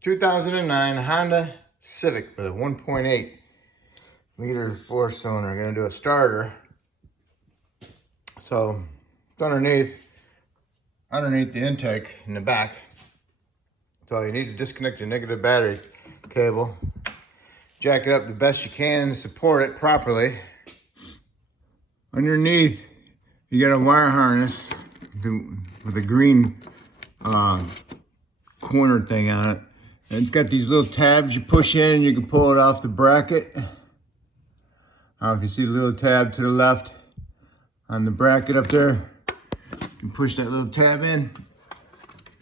2009 Honda Civic with a 1.8 liter four-cylinder. I'm going to do a starter. So it's underneath the intake in the back. So you need to disconnect your negative battery cable, jack it up the best you can and support it properly. Underneath, you got a wire harness with a green corner thing on it. And it's got these little tabs you push in and you can pull it off the bracket. If you see the little tab to the left on the bracket up there, you can push that little tab in.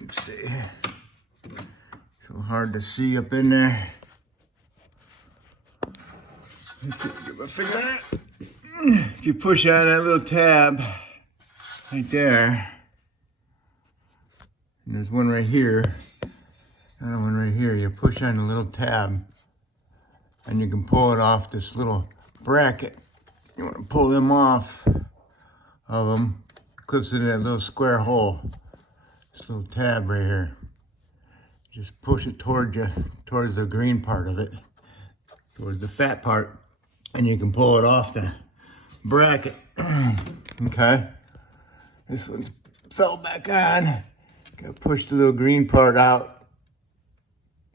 Let's see. So hard to see up in there. Let's see, get my finger on it. If you push on that little tab right there, and there's one right here, another one right here, you push on the little tab and you can pull it off this little bracket. You want to pull them off of them, clips it in that little square hole, this little tab right here. Just push it towards the green part of it, towards the fat part, and you can pull it off the bracket. Okay, this one fell back on. Gotta push the little green part out,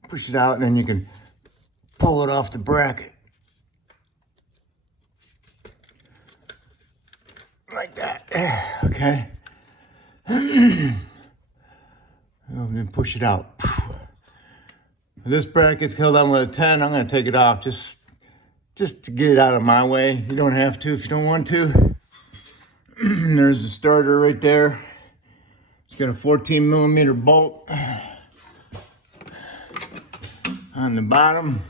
push it out, and then you can pull it off the bracket like that. Okay. Let me push it out. This bracket's held on with a 10. I'm gonna take it off just to get it out of my way. You don't have to if you don't want to. There's the starter right there. It's got a 14mm bolt on the bottom.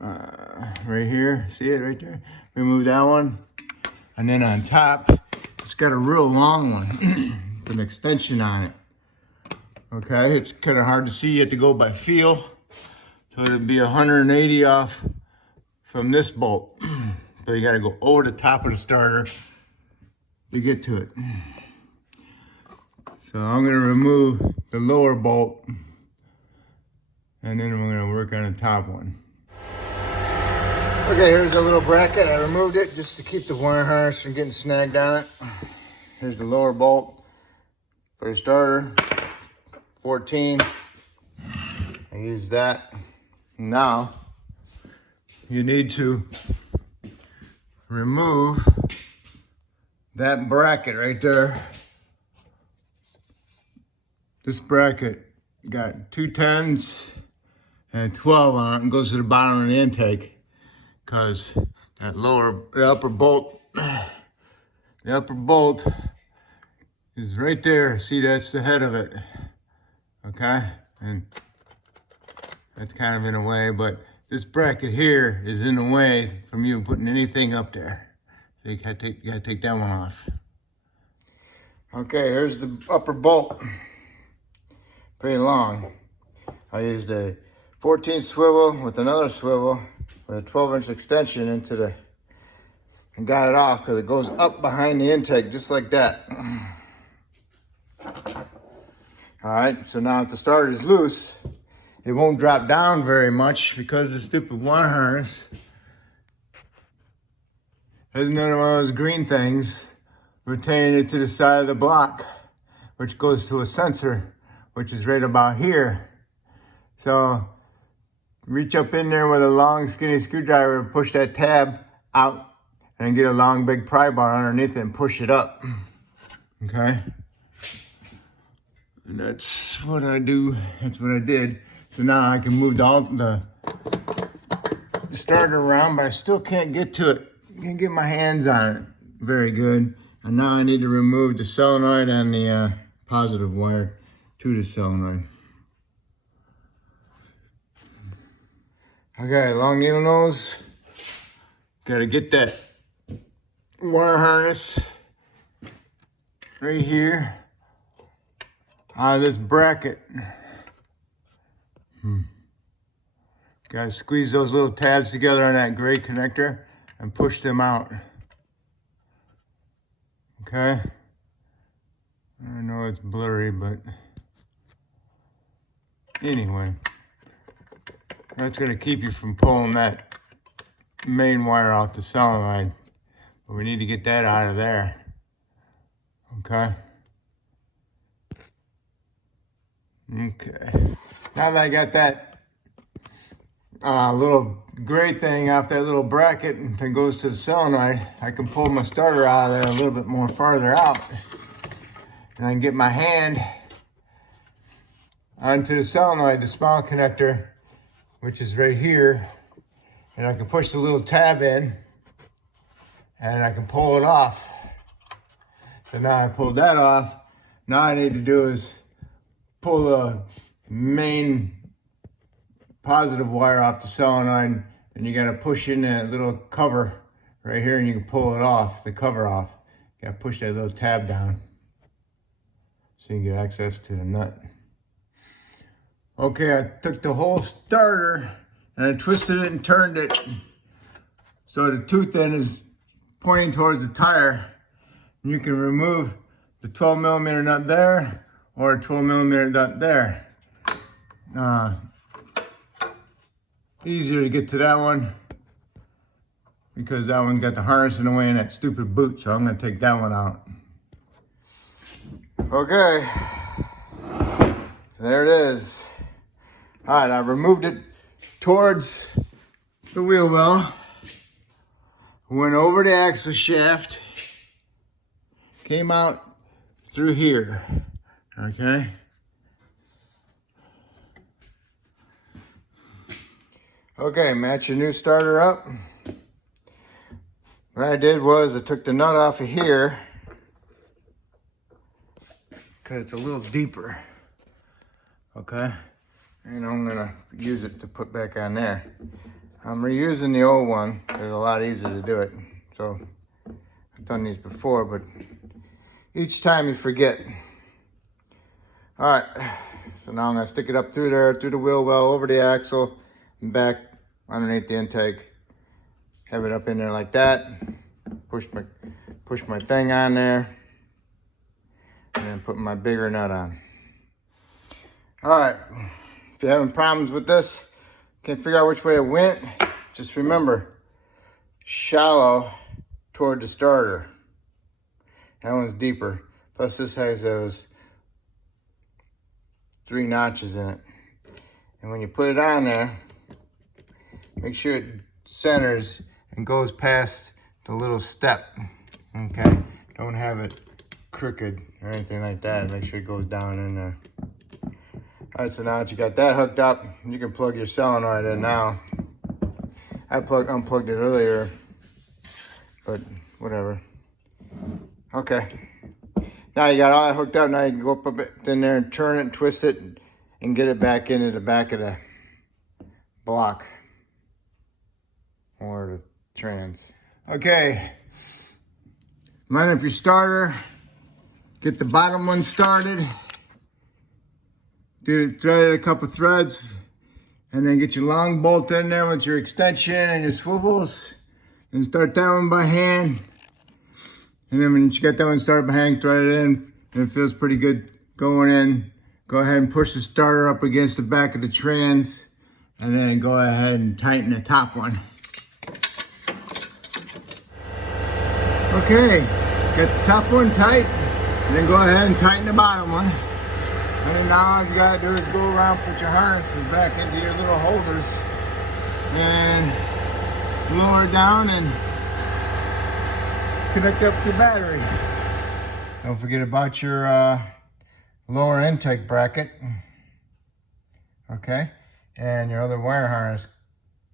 Right here, see it right there? Remove that one. And then on top, it's got a real long one with an extension on it. Okay, it's kind of hard to see. You have to go by feel. So it'll be 180 off from this bolt. So you gotta go over the top of the starter to get to it. So I'm gonna remove the lower bolt and then we're gonna work on the top one. Okay, here's a little bracket. I removed it just to keep the wire harness from getting snagged on it. Here's the lower bolt for the starter, 14. I use that. Now, you need to remove that bracket right there. This bracket got 2 10s and 12 on it and goes to the bottom of the intake. Because the upper bolt is right there. See, that's the head of it. Okay? And that's kind of in the way, but this bracket here is in the way from you putting anything up there. So you gotta take that one off. Okay, here's the upper bolt. Pretty long. I used a 14 swivel with another swivel with a 12-inch extension and got it off because it goes up behind the intake just like that. All right, so now if the starter is loose, it won't drop down very much because the stupid wire harness has another one of those green things retaining it to the side of the block, which goes to a sensor, which is right about here. So reach up in there with a long skinny screwdriver and push that tab out and get a long big pry bar underneath it and push it up. Okay? And that's what I do. That's what I did. So now I can move the starter around, but I still can't get to it. I can't get my hands on it very good. And now I need to remove the solenoid and the positive wire to the solenoid. Okay, long needle nose. Gotta get that wire harness right here out of this bracket. Gotta squeeze those little tabs together on that gray connector and push them out. Okay? I know it's blurry, but Anyway, that's going to keep you from pulling that main wire out the solenoid. But we need to get that out of there. Okay. Okay. Now that I got that little gray thing off that little bracket that goes to the solenoid, I can pull my starter out of there a little bit more farther out. And I can get my hand onto the solenoid, the small connector, which is right here. And I can push the little tab in and I can pull it off. So now I pulled that off. Now I need to do is pull the main positive wire off the solenoid, and you gotta push in that little cover right here and you can pull it off, the cover off. You gotta push that little tab down so you can get access to the nut. Okay, I took the whole starter and I twisted it and turned it so the tooth end is pointing towards the tire. And you can remove the 12 millimeter nut there or a 12 millimeter nut there. Easier to get to that one because that one got the harness in the way in that stupid boot, so I'm gonna take that one out. Okay, there it is. All right, I removed it towards the wheel well, went over the axle shaft, came out through here, okay? Okay, match your new starter up. What I did was I took the nut off of here because it's a little deeper, okay? And I'm gonna use it to put back on there. I'm reusing the old one. It's a lot easier to do it. So I've done these before, but each time you forget. All right, so now I'm gonna stick it up through there, through the wheel well, over the axle, and back underneath the intake. Have it up in there like that. Push my thing on there, and then put my bigger nut on. All right, if you're having problems with this, can't figure out which way it went, just remember, shallow toward the starter. That one's deeper. Plus this has those 3 notches in it. And when you put it on there, make sure it centers and goes past the little step, okay? Don't have it crooked or anything like that. Make sure it goes down in there. All right, so now that you got that hooked up, you can plug your solenoid in now. I unplugged it earlier, but whatever. Okay, now you got all that hooked up. Now you can go up a bit in there and turn it and twist it and get it back into the back of the block or the trans. Okay, line up your starter, get the bottom one started, thread a couple threads, and then get your long bolt in there with your extension and your swivels, and start that one by hand. And then when you got that one started by hand, thread it in, and it feels pretty good going in. Go ahead and push the starter up against the back of the trans, and then go ahead and tighten the top one. Okay, got the top one tight, and then go ahead and tighten the bottom one. And then now all you gotta do is go around, put your harnesses back into your little holders, and lower it down and connect up your battery. Don't forget about your lower intake bracket, okay? And your other wire harness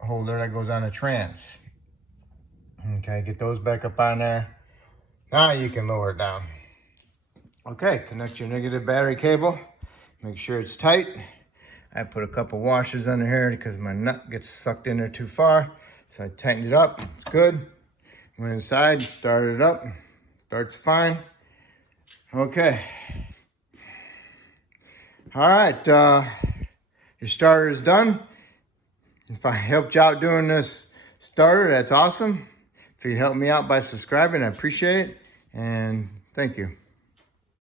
holder that goes on the trans. Okay, get those back up on there. Now you can lower it down. Okay, connect your negative battery cable. Make sure it's tight. I put a couple washers under here because my nut gets sucked in there too far. So I tightened it up, it's good. Went inside, started it up, starts fine. Okay. All right, your starter is done. If I helped you out doing this starter, that's awesome. If you help me out by subscribing, I appreciate it. And thank you.